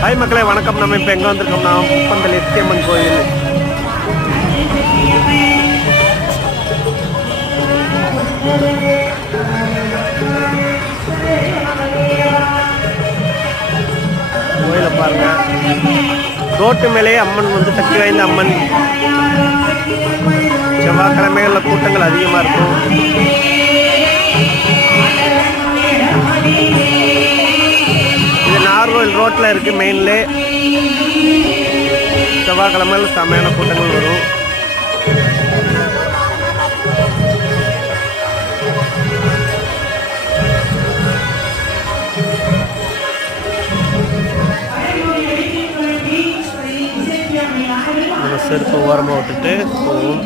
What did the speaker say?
Hi மக்களே வணக்கம் நம்ம இப்போ எங்கே வந்திருக்கோம்னா முப்பந்தல் எத்தியம்மன் கோயில் கோயிலை பாருங்க ரோட்டு மேலேயே அம்மன் வந்து சக்தி வாய்ந்த அம்மன் செவ்வாய்க்கிழமைகளில் கூட்டங்கள் அதிகமாக இருக்கும் ரோட்டில் இருக்குது மெயின்லே செவ்வாய்க்கிழமையில் செம்மையான கூட்டங்கள் வரும். செருப்பு ஓரமாக விட்டுட்டு போவோம்.